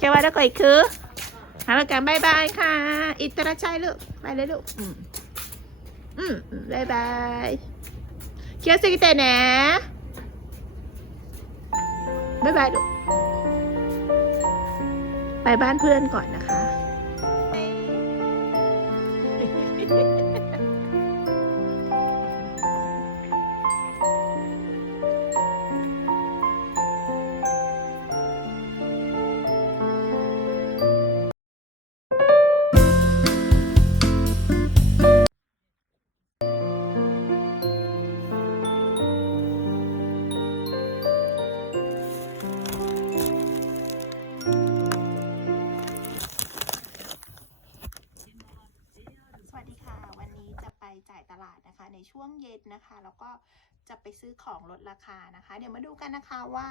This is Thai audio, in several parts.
แค่ว่าแล้วก็อีกคือหาแล้วกันบายบายค่ะ อิตราชัยลูก ไปเลยลูก อืม อืมบายบายเคียวสกิเตะนะบายบายลูก ไปบ้านเพื่อนก่อนนะคะ จะไปจ่ายตลาดนะคะ ในช่วงเย็นนะคะ แล้วก็จะไปซื้อของลดราคานะคะ เดี๋ยวมาดูกันนะคะว่า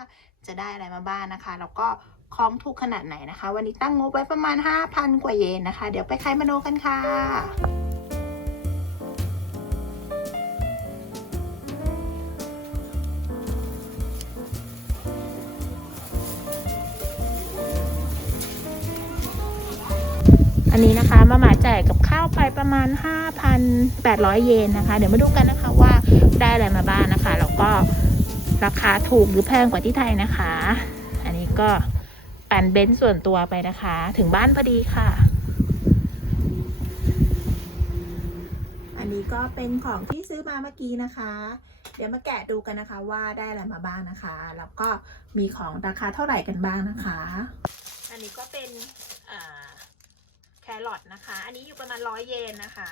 จะได้อะไรมาบ้างนะคะ แล้วก็ของถูกขนาดไหนนะคะ วันนี้ตั้งงบไว้ประมาณ 5,000 กว่าเยนนะคะ เดี๋ยวไปใครมาโนกันค่ะอันนี้นะคะมาหมาจ่ายกับข้าวไปประมาณ 5,800 เยนนะคะ เดี๋ยวมาดูกันนะคะว่าได้อะไรมาบ้างนะคะ แล้วก็ราคาถูกหรือแพงกว่าที่ไทยนะคะ อันนี้ก็ปั่นเบนซ์ส่วนตัวไปนะคะ ถึงบ้านพอดีค่ะ อันนี้ก็เป็นของที่ซื้อมาเมื่อกี้นะคะ เดี๋ยวมาแกะดูกันนะคะว่าได้อะไรมาบ้างนะคะ แล้วก็มีของราคาเท่าไหร่กันบ้างนะคะ อันนี้ก็เป็นอ่าแครอทนะคะ อันนี้อยู่ประมาณร้อยเยนนะคะ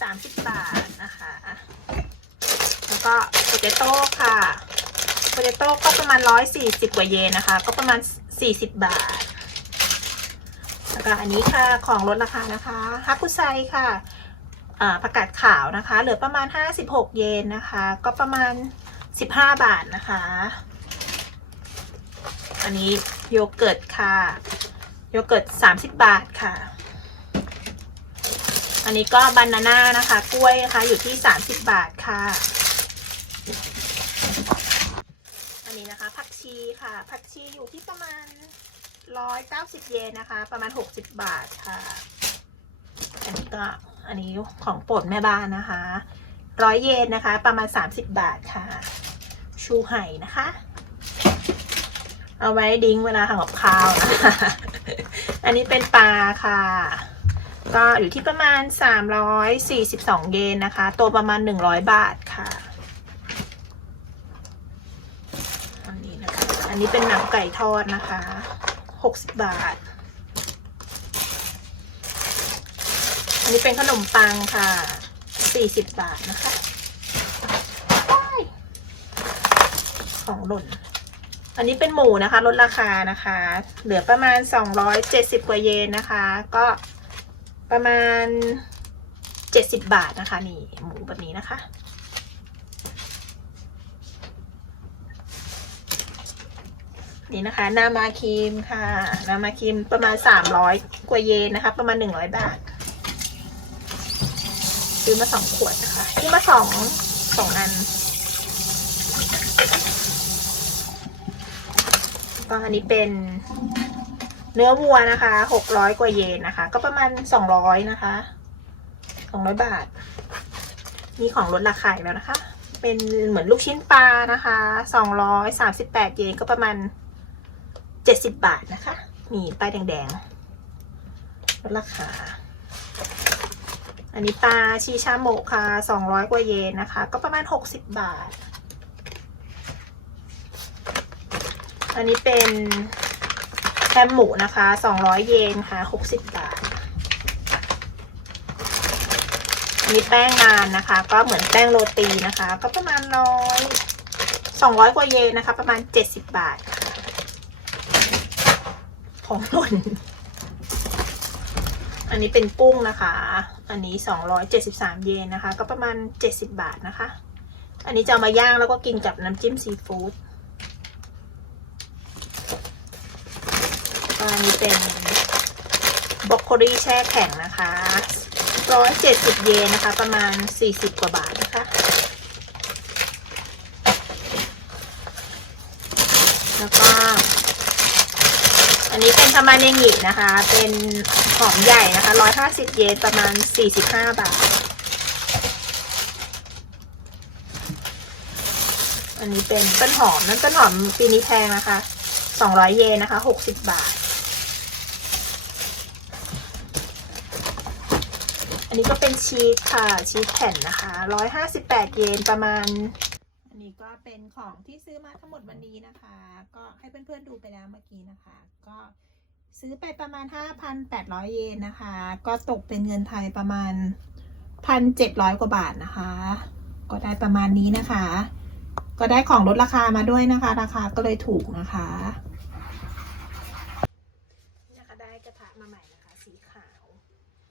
สามสิบบาทนะคะ แล้วก็โปเตโต้ค่ะโปเตโต้ก็ประมาณร้อยสี่สิบกว่าเยนนะคะ ก็ประมาณสี่สิบบาท แล้วก็อันนี้ค่ะของลดราคานะคะฮักกุไซค่ะอ่าผักกาดขาวนะคะ เหลือประมาณห้าสิบหกเยนนะคะ ก็ประมาณสิบห้าบาทนะคะ อันนี้โยเกิร์ตค่ะ โยเกิร์ตสามสิบบาทค่ะ อันนี้ก็บานาน่านะคะ กล้วยนะคะ อยู่ที่ 30 บาทค่ะ อันนี้นะคะ ผักชีค่ะ ผักชีอยู่ที่ประมาณ 190 เยนนะคะ ประมาณ 60 บาทค่ะ อันนี้ก็อันนี้ของโปรดแม่บ้านนะคะร้อยเยนนะคะ ประมาณ 30 บาทค่ะ ชูไห่นะคะ เอาไว้ดิ้งเวลาทำกับข้าวนะคะ อันนี้เป็นปลาค่ะ ก็อยู่ที่ประมาณ 342 เยนนะคะ ตัวประมาณ 100 บาทค่ะ อันนี้นะคะ อันนี้เป็นหนังไก่ทอดนะคะ 60 บาท อันนี้เป็นขนมปังค่ะ 40 บาทนะคะของหล่น อันนี้เป็นหมูนะคะลดราคานะคะ เหลือประมาณ 270 กว่าเยนนะคะ ก็ ประมาณ 70 บาทนะคะ นี่หมูแบบนี้นะคะ นี่นะคะ นามาครีมค่ะ นามาครีมประมาณ 300 กว่าเยนนะคะ ประมาณ 100 บาท ซื้อมาสองขวดนะคะซื้อมาสองสองอันก็อันนี้เป็น เนื้อวัวนะคะหกร้อยกว่าเยนนะคะ ก็ประมาณสองร้อยนะคะสองร้อยบาท มีของลดราคาอีกแล้วนะคะ เป็นเหมือนลูกชิ้นปลานะคะสองร้อยสามสิบแปดเยนก็ประมาณเจ็ดสิบบาทนะคะนี่ป้ายแดงๆลดราคา อันนี้ปลาชีชาโมกค่ะสองร้อยกว่าเยนนะคะ ก็ประมาณหกสิบบาท อันนี้เป็น มหมูนะคะ200เยนค่ะ60บาทอันนี้แป้งนานนะคะ ก็เหมือนแป้งโรตีนะคะ ก็ประมาณร้อย200กว่าเยนนะคะ ประมาณ70บาทค่ะของหล่นอันนี้เป็นกุ้งนะคะ อันนี้273เยนนะคะ ก็ประมาณ70บาทนะคะ อันนี้จะเอามาย่างแล้วก็กินกับน้ำจิ้มซีฟู้ด นี้เป็นบรอกโคลีแช่แข็งนะคะร้อยเจ็ดสิบเยนนะคะ ประมาณสี่สิบกว่าบาทนะคะแล้วก็ อันนี้เป็นทามาเนงินะคะ เป็นหอมใหญ่นะคะร้อยห้าสิบเยนประมาณสี่สิบห้าบาท อันนี้เป็นต้นหอมนั่นต้นหอมปีนี้แพงนะคะสองร้อยเยนนะคะหกสิบบาท อันนี้ก็เป็นชีสค่ะ ชีสแผ่นนะคะร้อยห้าสิบแปดเยนประมาณ อันนี้ก็เป็นของที่ซื้อมาทั้งหมดวันนี้นะคะ ก็ให้เพื่อนๆดูไปแล้วเมื่อกี้นะคะ ก็ซื้อไปประมาณ 5,800 เยนนะคะ ก็ตกเป็นเงินไทยประมาณ 1,700 กว่าบาทนะคะ ก็ได้ประมาณนี้นะคะ ก็ได้ของลดราคามาด้วยนะคะ ราคาก็เลยถูกนะคะนี่นะคะได้กระทะมาใหม่นะคะ สีขาว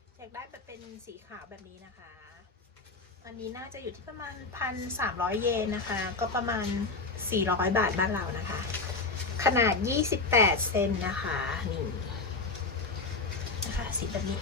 อยากได้แบบเป็นสีขาวแบบนี้นะคะ อันนี้น่าจะอยู่ที่ประมาณพันสามร้อยเยนนะคะ ก็ประมาณสี่ร้อยบาทบ้านเรานะคะ ขนาดยี่สิบแปดเซนนะคะ นี่นะคะสีแบบนี้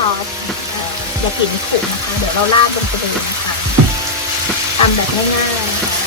ซอสอย่ากลิ่นิคุนะคะ เดี๋ยวเราราดบนกระเบื้องนะคะทำแบบง่ายๆนะคะ